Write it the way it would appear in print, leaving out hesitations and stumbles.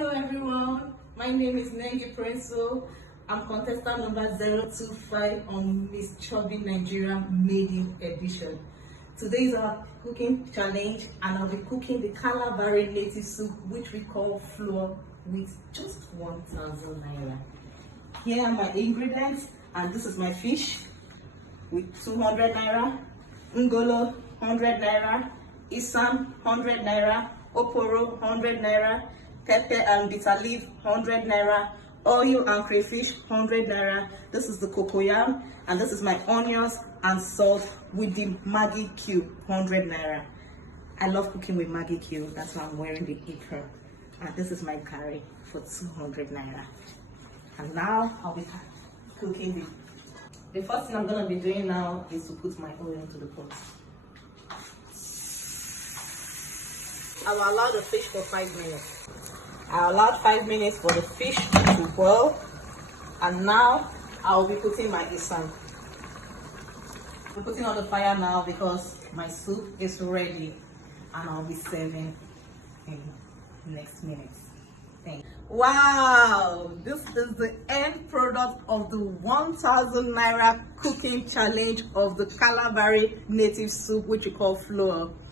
Hello everyone, my name is Nengi Prinso. I'm contestant number 025 on Miss Chubby Nigeria Maiden Edition. Today is our cooking challenge and I'll be cooking the Kalabari native soup which we call flour with just 1,000 naira. Here are my ingredients and this is my fish with 200 naira, ngolo 100 naira, isam 100 naira, oporo 100 naira, pepper and bitter leaf 100 naira, oil and crayfish 100 naira. This is the cocoyam and this is my onions and salt with the Maggi cube 100 naira. I love cooking with Maggi cube, that's why I'm wearing the apron. And this is my curry for 200 naira. And now I'll be cooking the first thing I'm going to be doing now is to put my oil into the pot. I will allow the fish for 5 minutes. I allowed 5 minutes for the fish to boil, and now I will be putting my isam. I'm putting on the fire now because my soup is ready and I'll be serving in next minutes. Thank you. Wow, this is the end product of the 1,000 naira cooking challenge of the Kalabari native soup which we call flour.